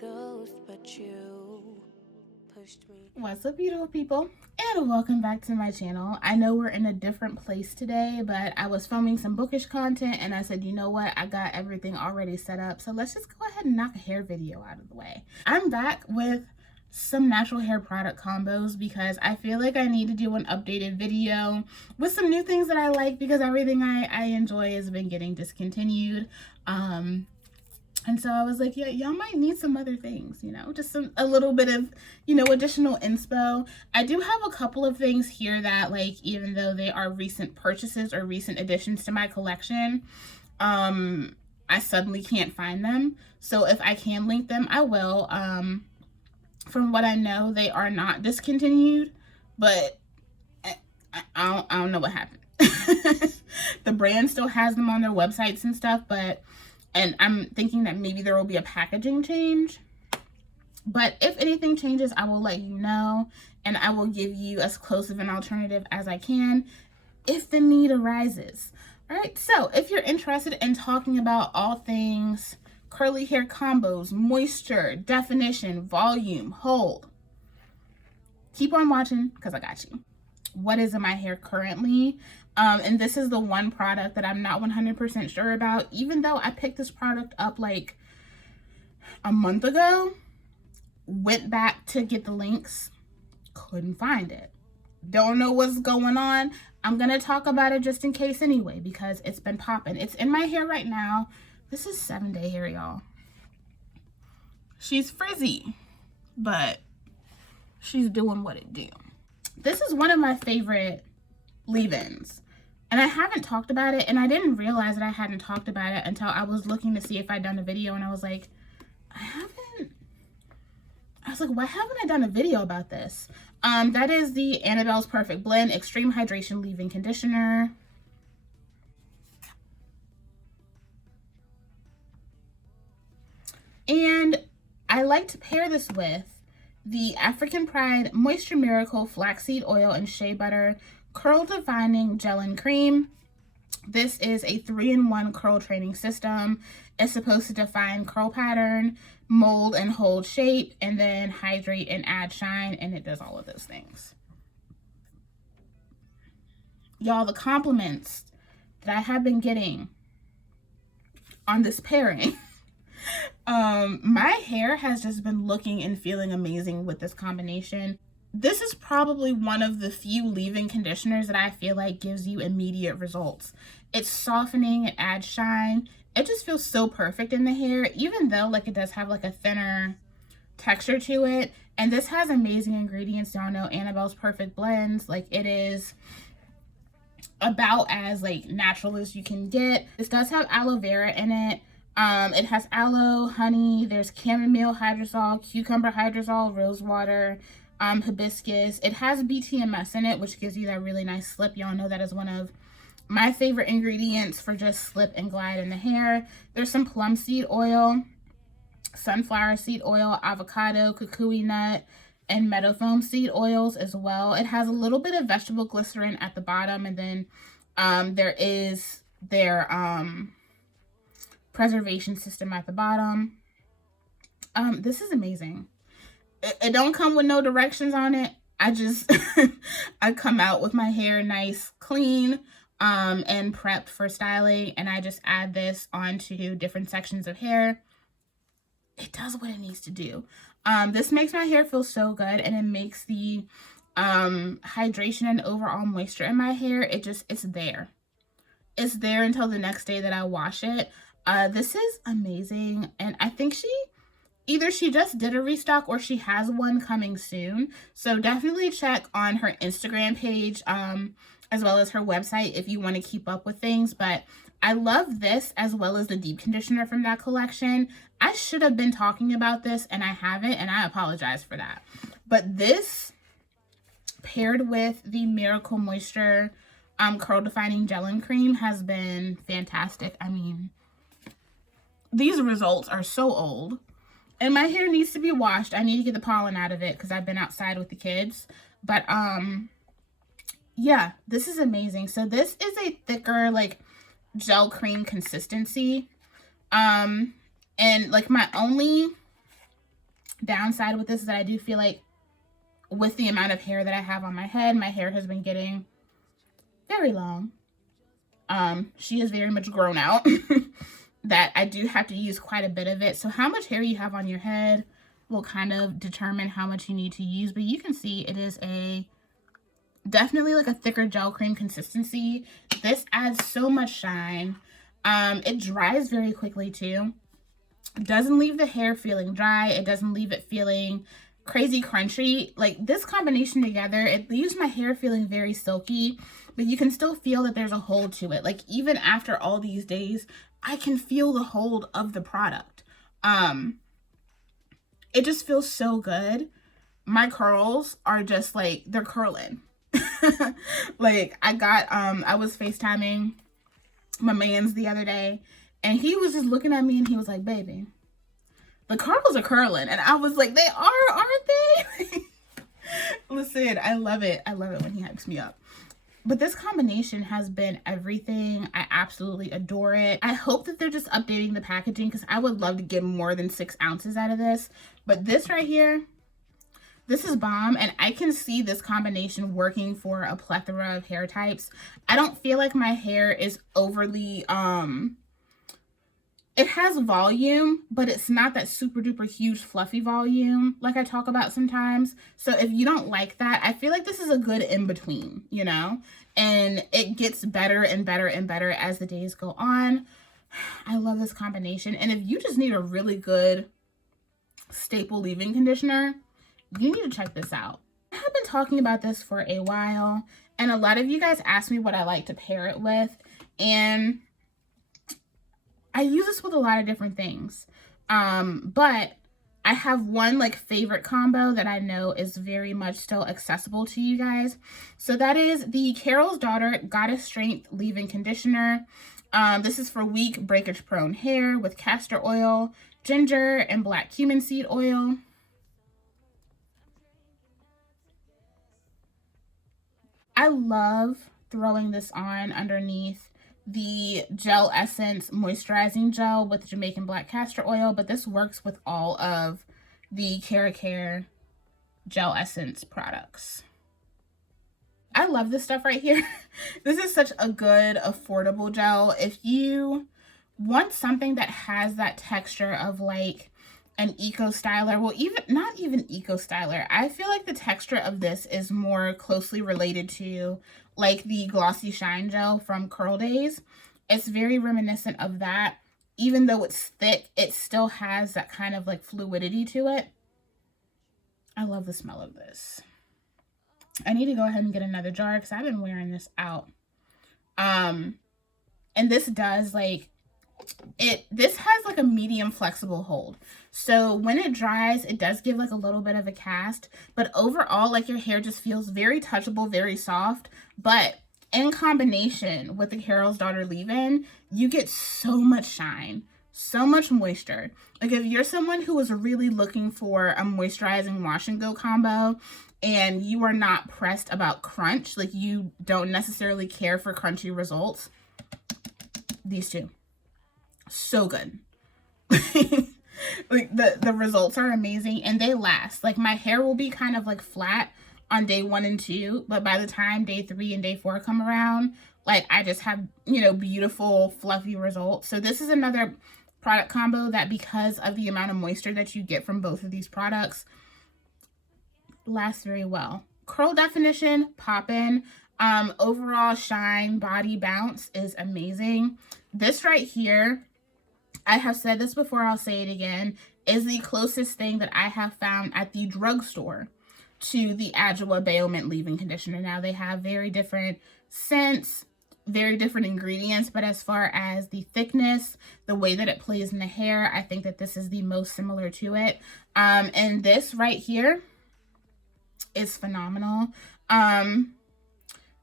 ghost, but you pushed me. What's up, beautiful people, and welcome back to my channel. I know we're in a different place today, but I was filming some bookish content and I said, you know what, I got everything already set up, so let's just go ahead and knock a hair video out of the way. I'm back with some natural hair product combos because I feel like I need to do an updated video with some new things that I like, because everything I enjoy has been getting discontinued. And so I was like, yeah, y'all might need some other things, you know, just a little bit of, you know, additional inspo. I do have a couple of things here that, like, even though they are recent purchases or recent additions to my collection, I suddenly can't find them. So if I can link them, I will. From what I know, they are not discontinued, but I don't know what happened. The brand still has them on their websites and stuff, and I'm thinking that maybe there will be a packaging change. But if anything changes, I will let you know, and I will give you as close of an alternative as I can if the need arises. All right, so if you're interested in talking about all things curly hair combos, moisture, definition, volume, hold, keep on watching because I got you. What is in my hair currently? And this is the one product that I'm not 100% sure about, even though I picked this product up like a month ago, went back to get the links, couldn't find it. Don't know what's going on. I'm going to talk about it just in case anyway, because it's been popping. It's in my hair right now. This is 7-day hair, y'all. She's frizzy, but she's doing what it do. This is one of my favorite leave-ins, and I haven't talked about it, and I didn't realize that I hadn't talked about it until I was looking to see if I'd done a video, and I was like, why haven't I done a video about this? That is the Annabelle's Perfect Blend Extreme Hydration Leave-In Conditioner. And I like to pair this with the African Pride Moisture Miracle Flaxseed Oil and Shea Butter Curl Defining Gel and Cream. This is a 3-in-1 curl training system. It's supposed to define curl pattern, mold and hold shape, and then hydrate and add shine, and it does all of those things. Y'all, the compliments that I have been getting on this pairing, my hair has just been looking and feeling amazing with this combination. This is probably one of the few leave-in conditioners that I feel like gives you immediate results. It's softening, it adds shine. It just feels so perfect in the hair, even though like it does have like a thinner texture to it. And this has amazing ingredients. Y'all know Annabelle's Perfect Blends. Like, it is about as like natural as you can get. This does have aloe vera in it. It has aloe, honey, there's chamomile hydrosol, cucumber hydrosol, rose water, hibiscus. It has BTMS in it, which gives you that really nice slip. Y'all know that is one of my favorite ingredients for just slip and glide in the hair. There's some plum seed oil, sunflower seed oil, avocado, kukui nut, and meadow foam seed oils as well. It has a little bit of vegetable glycerin at the bottom, and then there is their preservation system at the bottom. This is amazing. It don't come with no directions on it. I just I come out with my hair nice, clean, and prepped for styling, and I just add this onto different sections of hair. It does what it needs to do. This makes my hair feel so good, and it makes the hydration and overall moisture in my hair, it's there. It's there until the next day that I wash it. This is amazing, and I think either she just did a restock or she has one coming soon. So definitely check on her Instagram page, as well as her website if you want to keep up with things. But I love this as well as the deep conditioner from that collection. I should have been talking about this and I haven't, and I apologize for that. But this paired with the Miracle Moisture Curl Defining Gel and Cream has been fantastic. I mean, these results are so old, and my hair needs to be washed. I need to get the pollen out of it because I've been outside with the kids. But yeah, this is amazing. So this is a thicker like gel cream consistency. And like my only Downside with this is that I do feel like with the amount of hair that I have on my head, my hair has been getting very long. She is very much grown out that I do have to use quite a bit of it. So how much hair you have on your head will kind of determine how much you need to use. But you can see it is definitely like a thicker gel cream consistency. This adds so much shine. It dries very quickly too. It doesn't leave the hair feeling dry. It doesn't leave it feeling crazy crunchy. Like this combination together, it leaves my hair feeling very silky, but you can still feel that there's a hold to it. Like even after all these days, I can feel the hold of the product. It just feels so good. My curls are just like, they're curling. Like I was FaceTiming my mans the other day, and he was just looking at me and he was like, baby, the curls are curling. And I was like, they are, aren't they? Listen, I love it. I love it when he hypes me up. But this combination has been everything. I absolutely adore it. I hope that they're just updating the packaging, because I would love to get more than 6 ounces out of this. But this right here, this is bomb, and I can see this combination working for a plethora of hair types. I don't feel like my hair is overly, it has volume, but it's not that super duper huge fluffy volume like I talk about sometimes. So if you don't like that, I feel like this is a good in-between, you know? And it gets better and better and better as the days go on. I love this combination. And if you just need a really good staple leave-in conditioner, you need to check this out. I have been talking about this for a while, and a lot of you guys asked me what I like to pair it with, and I use this with a lot of different things. But I have one like favorite combo that I know is very much still accessible to you guys. So that is the Carol's Daughter Goddess Strength Leave-In Conditioner. This is for weak, breakage-prone hair with castor oil, ginger, and black cumin seed oil. I love throwing this on underneath the Gelessence moisturizing gel with Jamaican black castor oil, but this works with all of the KeraCare Gelessence products. I love this stuff right here. This is such a good, affordable gel. If you want something that has that texture of like an eco styler, well, even not even eco styler, I feel like the texture of this is more closely related to like the Glossy Shine Gel from Curl Days. It's very reminiscent of that. Even though it's thick, it still has that kind of like fluidity to it. I love the smell of this. I need to go ahead and get another jar because I've been wearing this out. And this does like, this has like a medium flexible hold. So when it dries, it does give like a little bit of a cast, but overall like your hair just feels very touchable, very soft. But in combination with the Carol's Daughter leave-in, you get so much shine, so much moisture. Like if you're someone who is really looking for a moisturizing wash and go combo and you are not pressed about crunch, like you don't necessarily care for crunchy results, these two, so good. Like the results are amazing and they last. Like my hair will be kind of like flat on day 1 and 2, but by the time day 3 and day 4 come around, like I just have, you know, beautiful fluffy results. So this is another product combo that, because of the amount of moisture that you get from both of these products, lasts very well. Curl definition, poppin'. Overall shine, body bounce is amazing. This right here, I have said this before, I'll say it again, is the closest thing that I have found at the drugstore to the Adwoa Baomint leave-in conditioner. Now they have very different scents, very different ingredients, but as far as the thickness, the way that it plays in the hair, I think that this is the most similar to it. And this right here is phenomenal.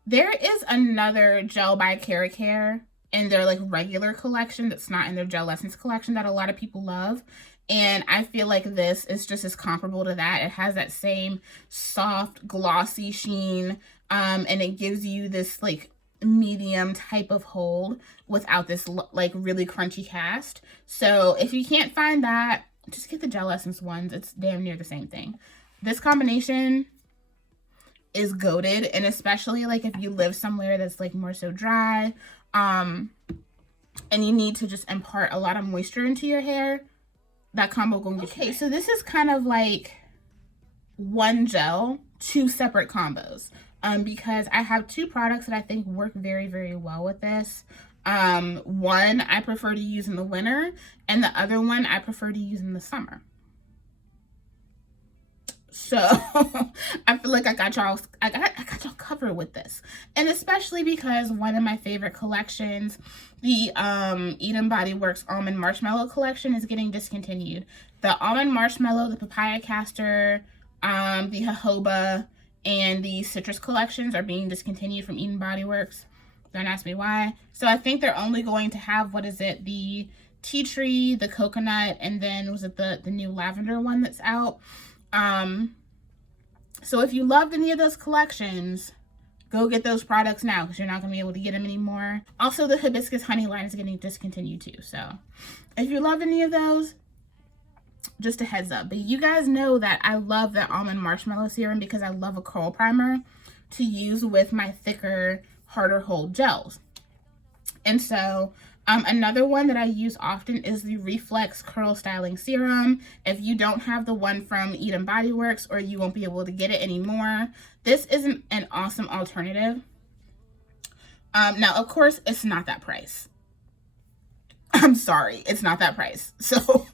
There is another gel by KeraCare in their like regular collection that's not in their Gelessence collection that a lot of people love. And I feel like this is just as comparable to that. It has that same soft, glossy sheen, and it gives you this like medium type of hold without this like really crunchy cast. So if you can't find that, just get the Gelessence ones. It's damn near the same thing. This combination is goated, and especially like if you live somewhere that's like more so dry, and you need to just impart a lot of moisture into your hair, that combo gonna get okay. So this is kind of like one gel, two separate combos, because I have two products that I think work very, very well with this. One I prefer to use in the winter, and the other one I prefer to use in the summer. So I feel like I got y'all covered with this. And especially because one of my favorite collections, the Eden Body Works Almond Marshmallow collection, is getting discontinued. The Almond Marshmallow, the Papaya Castor, the Jojoba, and the Citrus collections are being discontinued from Eden Body Works. Don't ask me why. So I think they're only going to have, what is it, the tea tree, the coconut, and then was it the new lavender one that's out. So if you loved any of those collections, go get those products now, because you're not going to be able to get them anymore. Also, the hibiscus honey line is getting discontinued too. So if you love any of those, just a heads up. But you guys know that I love the almond marshmallow serum because I love a curl primer to use with my thicker, harder hold gels. And so another one that I use often is the ReFlex Curl Styling Serum. If you don't have the one from Eden Body Works, or you won't be able to get it anymore, this is an awesome alternative. Now, of course, it's not that price. I'm sorry, it's not that price. So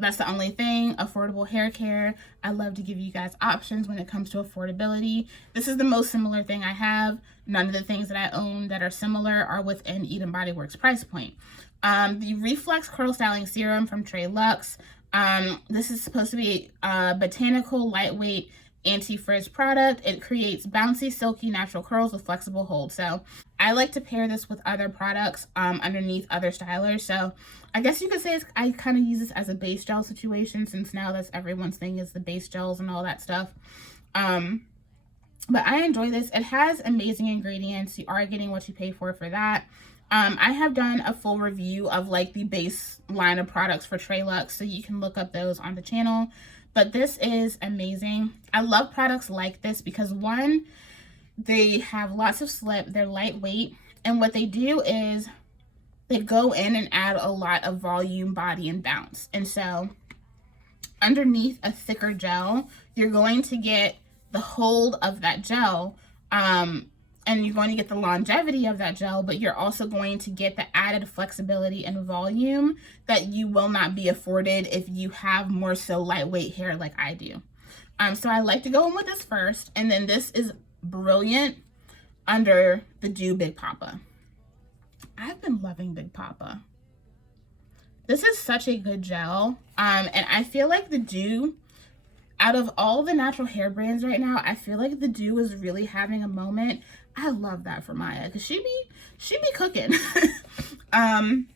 that's the only thing. Affordable hair care. I love to give you guys options when it comes to affordability. This is the most similar thing I have. None of the things that I own that are similar are within Eden Body Works price point. The ReFlex Curl Styling Serum from TreLuxe. This is supposed to be a botanical, lightweight, anti-frizz product. It creates bouncy, silky, natural curls with flexible hold. So I like to pair this with other products underneath other stylers. So I guess you could say I kind of use this as a base gel situation, since now that's everyone's thing, is the base gels and all that stuff. But I enjoy this. It has amazing ingredients. You are getting what you pay for that. I have done a full review of like the base line of products for TreLuxe, so you can look up those on the channel. But this is amazing. I love products like this because, one, they have lots of slip, they're lightweight, and what they do is they go in and add a lot of volume, body, and bounce. And so underneath a thicker gel, you're going to get the hold of that gel, and you're going to get the longevity of that gel, but you're also going to get the added flexibility and volume that you will not be afforded if you have more so lightweight hair like I do. So I like to go in with this first, and then this is brilliant under the Doux Big Poppa. I've been loving Big Poppa. This is such a good gel, and I feel like the Doux, out of all the natural hair brands right now, I feel like the Doux is really having a moment. I love that for Maya, because she be cooking. And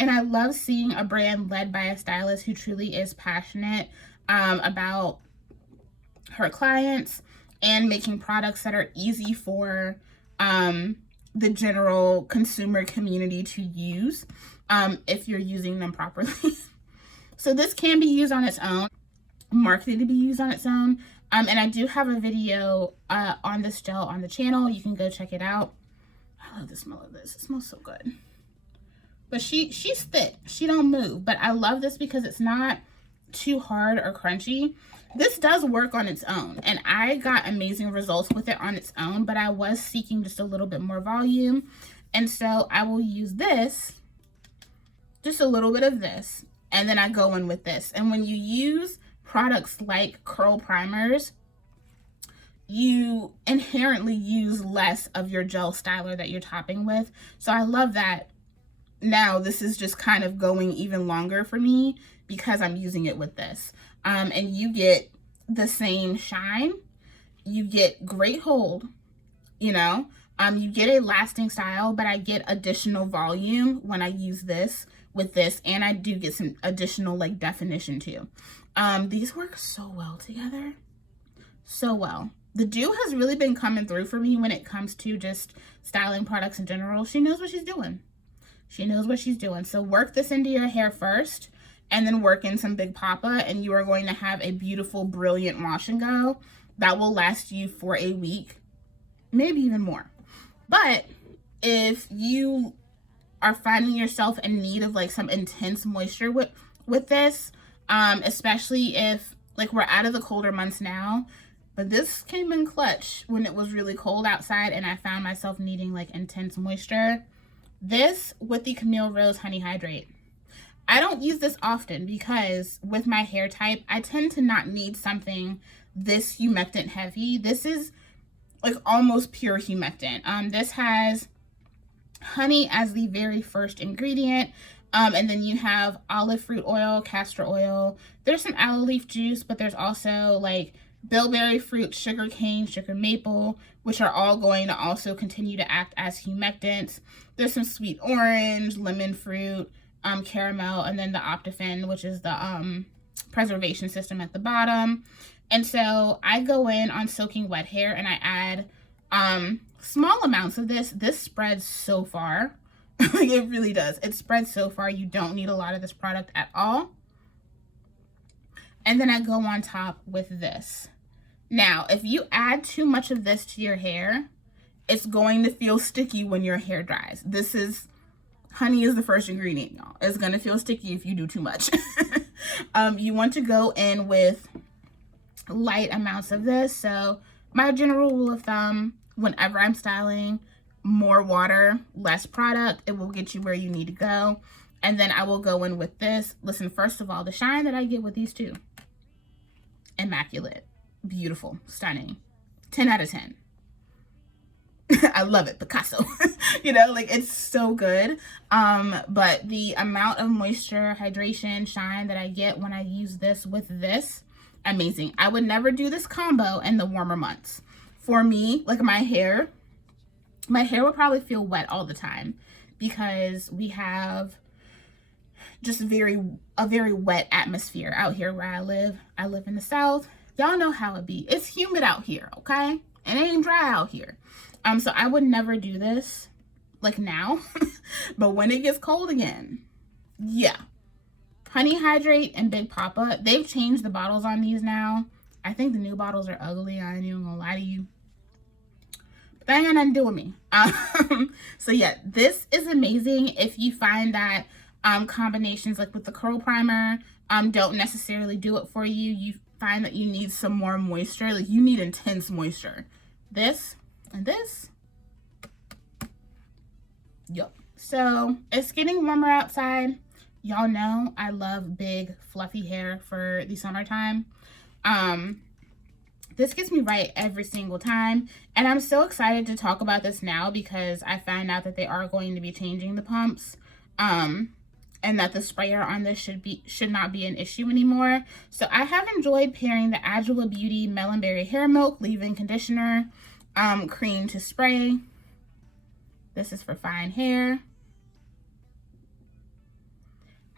I love seeing a brand led by a stylist who truly is passionate about her clients and making products that are easy for the general consumer community to use if you're using them properly. So this can be used on its own, marketed to be used on its own. And I do have a video on this gel on the channel. You can go check it out. I love the smell of this. It smells so good. But she's thick. She don't move. But I love this because it's not too hard or crunchy. This does work on its own, and I got amazing results with it on its own, but I was seeking just a little bit more volume. And so I will use this, just a little bit of this, and then I go in with this. And when you use products like curl primers, you inherently use less of your gel styler that you're topping with. So I love that now this is just kind of going even longer for me because I'm using it with this. And you get the same shine, you get great hold, you know, you get a lasting style, but I get additional volume when I use this with this, and I do get some additional like definition too. These work so well together, so well. The Doux has really been coming through for me when it comes to just styling products in general. She knows what she's doing. She knows what she's doing. So work this into your hair first, and then work in some Big Poppa, and you are going to have a beautiful, brilliant wash and go that will last you for a week, maybe even more. But if you are finding yourself in need of like some intense moisture with this, especially if like we're out of the colder months now, but this came in clutch when it was really cold outside and I found myself needing like intense moisture. This with the Camille Rose Honey Hydrate. I don't use this often because with my hair type, I tend to not need something this humectant heavy. This is like almost pure humectant. This has honey as the very first ingredient. And then you have olive fruit oil, castor oil. There's some aloe leaf juice, but there's also like bilberry fruit, sugar cane, sugar maple, which are all going to also continue to act as humectants. There's some sweet orange, lemon fruit, caramel, and then the Optifin, which is the preservation system at the bottom. And so I go in on soaking wet hair and I add small amounts of this. This spreads so far. Like it really does. It spreads so far. You don't need a lot of this product at all. And then I go on top with this. Now, if you add too much of this to your hair, it's going to feel sticky when your hair dries. This is, honey is the first ingredient, y'all. It's going to feel sticky if you do too much. You want to go in with light amounts of this. So my general rule of thumb, whenever I'm styling, more water, less product, it will get you where you need to go. And then I will go in with this. Listen, first of all, the shine that I get with these two, immaculate, beautiful, stunning, 10 out of 10. I love it, Picasso. You know, like it's so good. But the amount of moisture, hydration, shine that I get when I use this with this, amazing. I would never do this combo in the warmer months. For me, like my hair would probably feel wet all the time because we have just a very wet atmosphere out here where I live. I live in the South. Y'all know how it be. It's humid out here, okay? And it ain't dry out here. So I would never do this like now, but when it gets cold again, yeah. Honey Hydrate and Big Poppa, they've changed the bottles on these now. I think the new bottles are ugly. I ain't even gonna lie to you. But that ain't got nothing to do with me. So yeah, this is amazing if you find that combinations like with the curl primer don't necessarily do it for you. You find that you need some more moisture, like you need intense moisture. This and this. Yep. So it's getting warmer outside. Y'all know I love big fluffy hair for the summertime. This gets me right every single time. And I'm so excited to talk about this now because I found out that they are going to be changing the pumps. And that the sprayer on this should not be an issue anymore. So I have enjoyed pairing the Adwoa Beauty Melonberry Hair Milk Leave-In Conditioner cream to spray. This is for fine hair.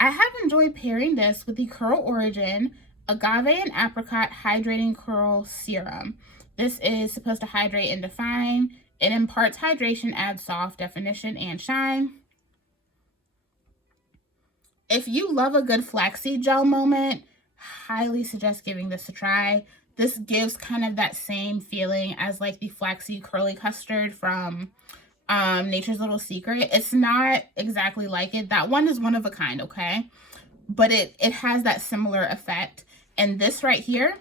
I have enjoyed pairing this with the Curl Origin Agave and Apricot Hydrating Curl Serum. This is supposed to hydrate and define. It imparts hydration, adds soft definition and shine. If you love a good flaxseed gel moment, highly suggest giving this a try. This gives kind of that same feeling as like the flaxseed curly custard from Nature's Little Secret. It's not exactly like it. That one is one of a kind, okay? But it has that similar effect. And this right here,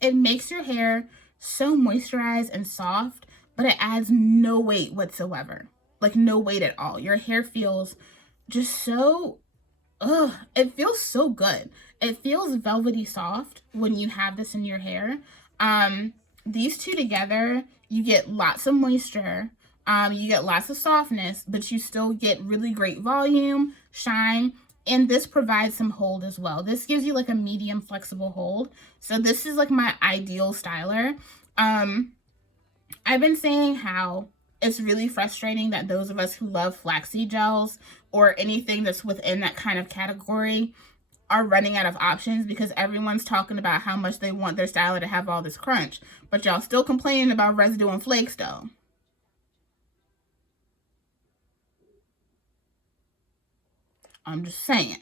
it makes your hair so moisturized and soft, but it adds no weight whatsoever. Like no weight at all. Your hair feels just so, it feels so good. It feels velvety soft when you have this in your hair. These two together, you get lots of moisture, you get lots of softness, but you still get really great volume, shine, and this provides some hold as well. This gives you like a medium flexible hold. So this is like my ideal styler. I've been saying how it's really frustrating that those of us who love flaxseed gels or anything that's within that kind of category are running out of options because everyone's talking about how much they want their styler to have all this crunch, but y'all still complaining about residue and flakes though. I'm just saying.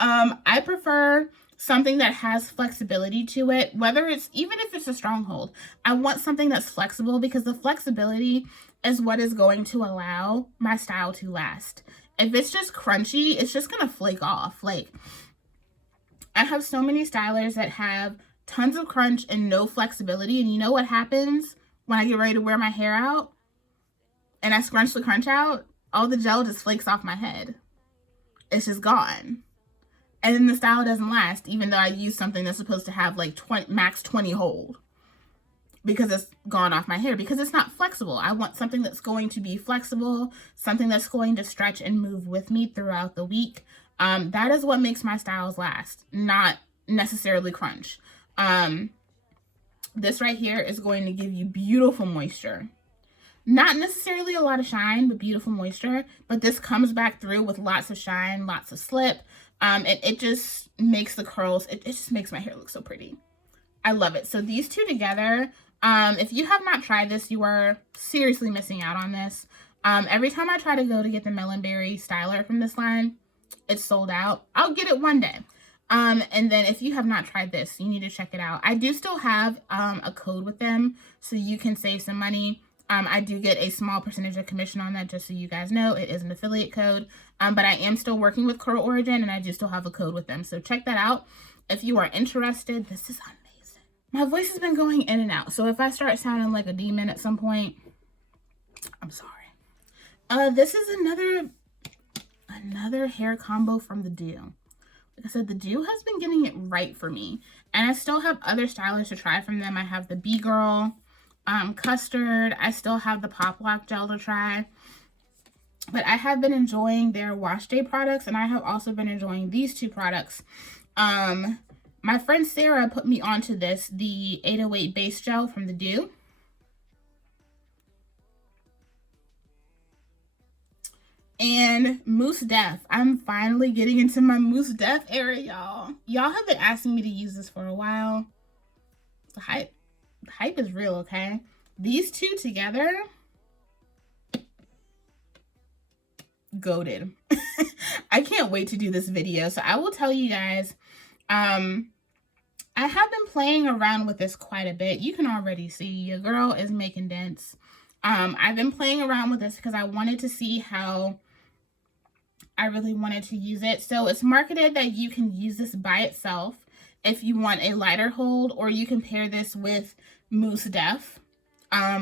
I prefer something that has flexibility to it, whether it's, even if it's a stronghold, I want something that's flexible, because the flexibility is what is going to allow my style to last. If it's just crunchy, it's just gonna flake off. Like, I have so many stylers that have tons of crunch and no flexibility, and you know what happens when I get ready to wear my hair out and I scrunch the crunch out? All the gel just flakes off my head. It's just gone. And then the style doesn't last, even though I use something that's supposed to have like max 20 hold, because it's gone off my hair, because it's not flexible. I want something that's going to be flexible, something that's going to stretch and move with me throughout the week. That is what makes my styles last, not necessarily crunch. This right here is going to give you beautiful moisture. Not necessarily a lot of shine, but beautiful moisture. But this comes back through with lots of shine, lots of slip. And it just makes the curls, it just makes my hair look so pretty. I love it. So these two together, if you have not tried this, you are seriously missing out on this. Every time I try to go to get the Melonberry styler from this line, it's sold out. I'll get it one day. And then if you have not tried this, you need to check it out. I do still have a code with them, so you can save some money. I do get a small percentage of commission on that, just so you guys know. It is an affiliate code, but I am still working with Curl Origin, and I do still have a code with them. So check that out if you are interested. This is amazing. My voice has been going in and out, so if I start sounding like a demon at some point, I'm sorry. This is another hair combo from the Doux. Like I said, the Doux has been getting it right for me, and I still have other stylers to try from them. I have the B-Girl Custard. I still have the Pop Lock gel to try, but I have been enjoying their wash day products, and I have also been enjoying these two products. My friend Sarah put me onto this, the 808 base gel from the Doux. And Mousse Def. I'm finally getting into my Mousse Def era, y'all. Y'all have been asking me to use this for a while. The hype is real, okay? These two together, goated. I can't wait to do this video. So I will tell you guys, I have been playing around with this quite a bit. You can already see your girl is making dents. I've been playing around with this because I wanted to see how I really wanted to use it. So it's marketed that you can use this by itself if you want a lighter hold, or you can pair this with Mousse Def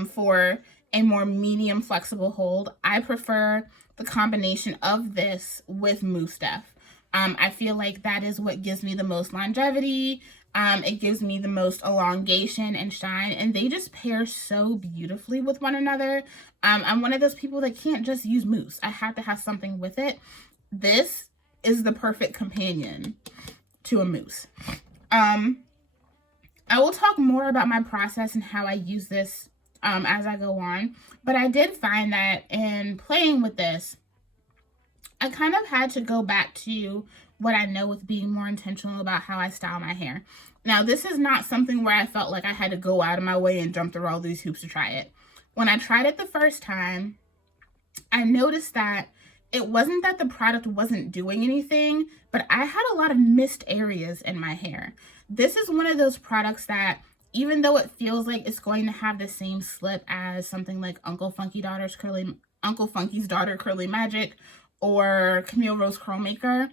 for a more medium flexible hold. I prefer the combination of this with Mousse Def. I feel like that is what gives me the most longevity. It gives me the most elongation and shine, and they just pair so beautifully with one another. I'm one of those people that can't just use mousse. I have to have something with it. This is the perfect companion to a mousse. I will talk more about my process and how I use this as I go on, but I did find that in playing with this, I kind of had to go back to what I know with being more intentional about how I style my hair. Now, this is not something where I felt like I had to go out of my way and jump through all these hoops to try it. When I tried it the first time, I noticed that it wasn't that the product wasn't doing anything, but I had a lot of missed areas in my hair. This is one of those products that, even though it feels like it's going to have the same slip as something like Uncle Funky's Daughter Curly Magic or Camille Rose Curl Maker,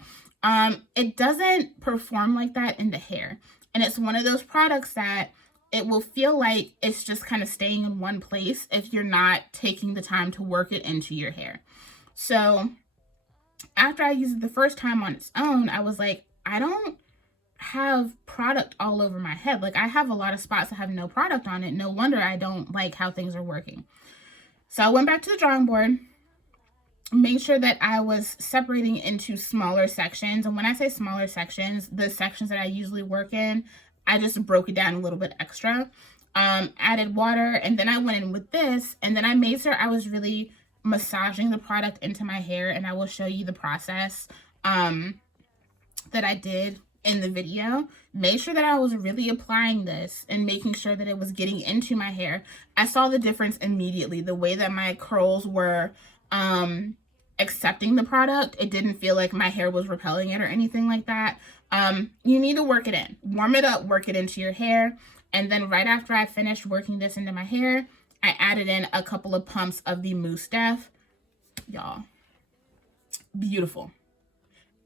it doesn't perform like that in the hair. And it's one of those products that it will feel like it's just kind of staying in one place if you're not taking the time to work it into your hair. So after I used it the first time on its own, I was like, I don't have product all over my head. Like, I have a lot of spots that have no product on it. No wonder I don't like how things are working. So I went back to the drawing board, made sure that I was separating into smaller sections. And when I say smaller sections, the sections that I usually work in, I just broke it down a little bit extra, added water, and then I went in with this, and then I made sure I was really massaging the product into my hair, and I will show you the process that I did in the video. Made sure that I was really applying this and making sure that it was getting into my hair. I saw the difference immediately. The way that my curls were accepting the product. It didn't feel like my hair was repelling it or anything like that. You need to work it in. Warm it up, work it into your hair. And then right after I finished working this into my hair, I added in a couple of pumps of the Mousse stuff. Y'all, beautiful.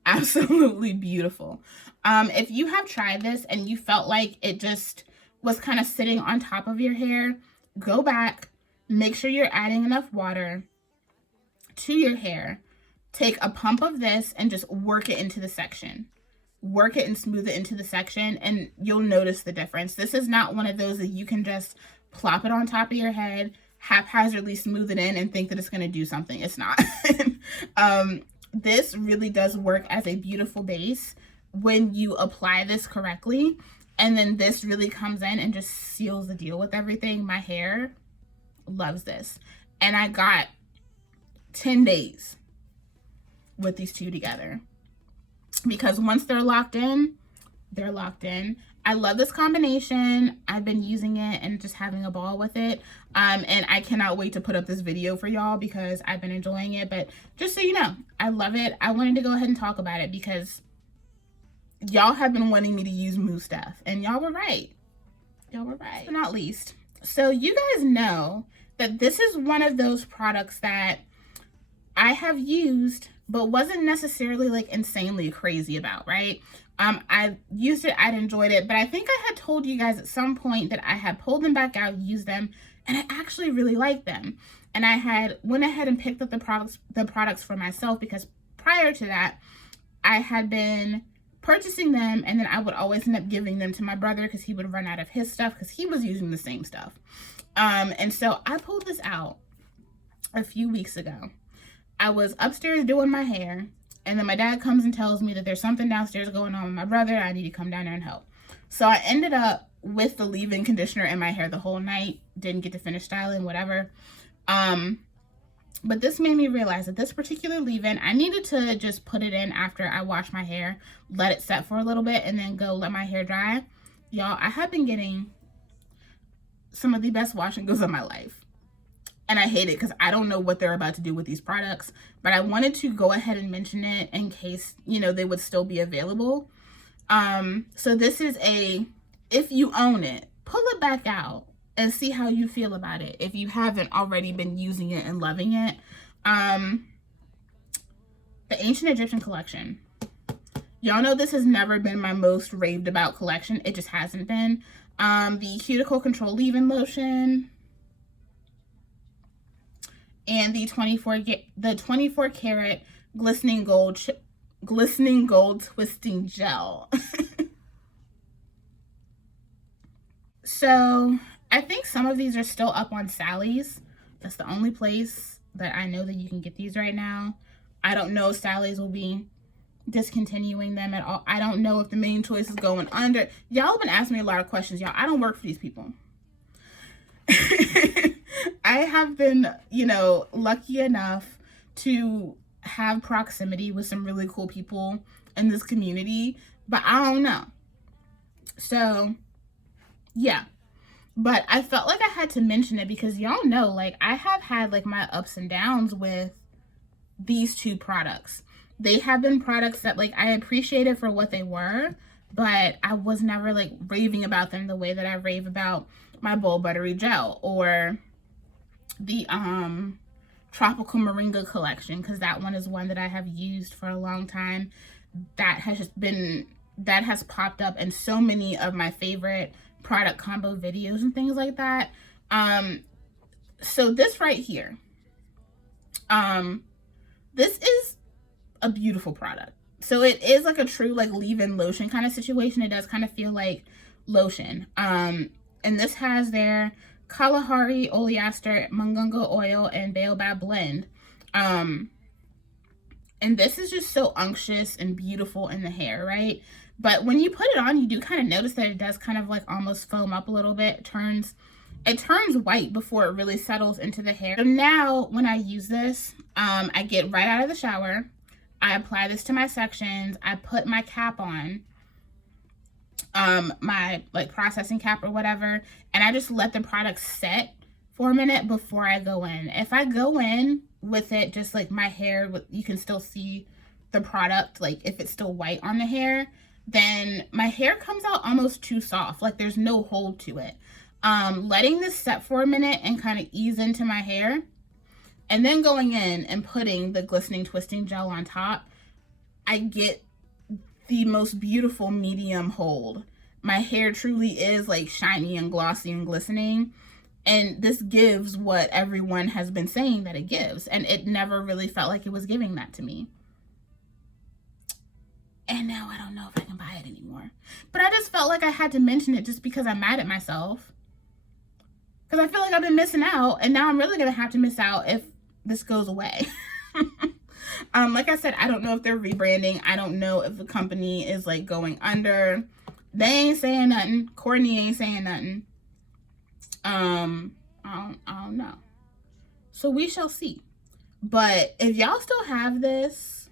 Absolutely beautiful. If you have tried this and you felt like it just was kind of sitting on top of your hair, go back, make sure you're adding enough water to your hair. Take a pump of this and just work it into the section. Work it and smooth it into the section, and you'll notice the difference. This is not one of those that you can just plop it on top of your head, haphazardly smooth it in, and think that it's going to do something. It's not. This really does work as a beautiful base when you apply this correctly. And then this really comes in and just seals the deal with everything. My hair loves this. And I got 10 days with these two together. Because once they're locked in, they're locked in. I love this combination. I've been using it and just having a ball with it. And I cannot wait to put up this video for y'all because I've been enjoying it. But just so you know, I love it. I wanted to go ahead and talk about it because y'all have been wanting me to use Mousse stuff. And y'all were right. Y'all were right. But not least. So you guys know that this is one of those products that I have used but wasn't necessarily like insanely crazy about, right? I used it, I'd enjoyed it, but I think I had told you guys at some point that I had pulled them back out, used them, and I actually really liked them. And I had went ahead and picked up the products for myself because prior to that, I had been purchasing them and then I would always end up giving them to my brother because he would run out of his stuff because he was using the same stuff. And so I pulled this out a few weeks ago. I was upstairs doing my hair, and then my dad comes and tells me that there's something downstairs going on with my brother. I need to come down there and help. So I ended up with the leave-in conditioner in my hair the whole night. Didn't get to finish styling, whatever. But this made me realize that this particular leave-in, I needed to just put it in after I wash my hair, let it set for a little bit, and then go let my hair dry. Y'all, I have been getting some of the best wash and goes of my life. And I hate it because I don't know what they're about to do with these products. But I wanted to go ahead and mention it in case, you know, they would still be available. So this is if you own it, pull it back out and see how you feel about it. If you haven't already been using it and loving it. The Ancient Egyptian collection. Y'all know this has never been my most raved about collection. It just hasn't been. The Cuticle Control Leave-In Lotion. And the 24 karat glistening gold twisting gel. So I think some of these are still up on Sally's. That's the only place that I know that you can get these right now. I don't know if Sally's will be discontinuing them at all. I don't know if the Main Choice is going under. Y'all have been asking me a lot of questions. Y'all, I don't work for these people. I have been, you know, lucky enough to have proximity with some really cool people in this community, but I don't know. So, yeah. But I felt like I had to mention it because y'all know, like, I have had, like, my ups and downs with these two products. They have been products that, like, I appreciated for what they were, but I was never, like, raving about them the way that I rave about my Bold Buttery Gel or the Tropical Moringa collection, because that one is one that I have used for a long time. That has popped up in so many of my favorite product combo videos and things like that. So this right here, this is a beautiful product. So it is like a true like leave-in lotion kind of situation. It does kind of feel like lotion. And this has their Kalahari oleaster, Mungungo oil, and Baobab blend. And this is just so unctuous and beautiful in the hair, right? But when you put it on, you do kind of notice that it does kind of like almost foam up a little bit. It turns white before it really settles into the hair. So now when I use this, I get right out of the shower. I apply this to my sections. I put my cap on, my like processing cap or whatever, and I just let the product set for a minute before I go in. If I go in with it, just like my hair, you can still see the product, like if it's still white on the hair, then my hair comes out almost too soft, like there's no hold to it. Letting this set for a minute and kind of ease into my hair, and then going in and putting the glistening twisting gel on top, I get the most beautiful medium hold. My hair truly is like shiny and glossy and glistening, and this gives what everyone has been saying that it gives, and it never really felt like it was giving that to me. And now I don't know if I can buy it anymore, but I just felt like I had to mention it just because I'm mad at myself, because I feel like I've been missing out, and now I'm really gonna have to miss out if this goes away. Like I said, I don't know if they're rebranding. I don't know if the company is like going under. They ain't saying nothing. Courtney ain't saying nothing. I don't know. So we shall see. But if y'all still have this,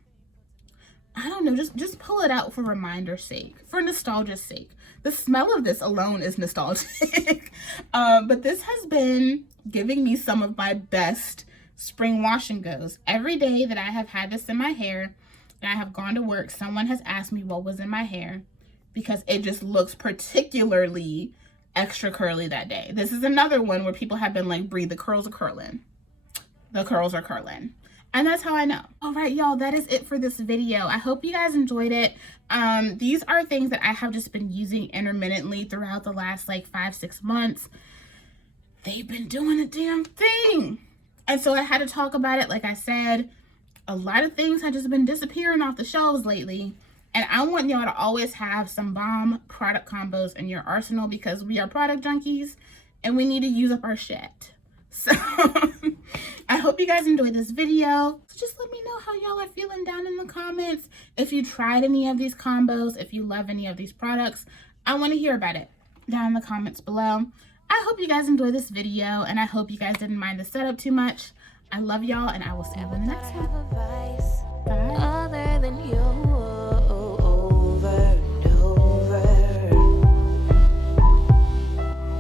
I don't know, just pull it out for reminder's sake, for nostalgia's sake. The smell of this alone is nostalgic. But this has been giving me some of my best spring wash and goes. Every day that I have had this in my hair and I have gone to work, someone has asked me what was in my hair, because it just looks particularly extra curly that day. This is another one where people have been like, breathe, the curls are curling. The curls are curling. And that's how I know. All right, y'all, that is it for this video. I hope you guys enjoyed it. These are things that I have just been using intermittently throughout the last like 5-6 months. They've been doing a damn thing. And so I had to talk about it. Like I said, a lot of things have just been disappearing off the shelves lately. And I want y'all to always have some bomb product combos in your arsenal, because we are product junkies and we need to use up our shit. So I hope you guys enjoyed this video. So just let me know how y'all are feeling down in the comments. If you tried any of these combos, if you love any of these products, I want to hear about it down in the comments below. I hope you guys enjoyed this video, and I hope you guys didn't mind the setup too much. I love y'all, and I will see you in the next one. Bye. Other than you, over and over.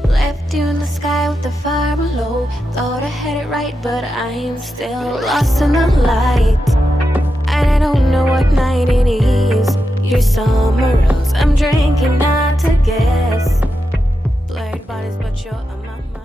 Left you in the sky with the fire below. Thought I had it right, but I'm still lost in the light. And I don't know what night it is. You're somewhere else. I'm drinking not to guess. Blurred bodies, but you're on my mind.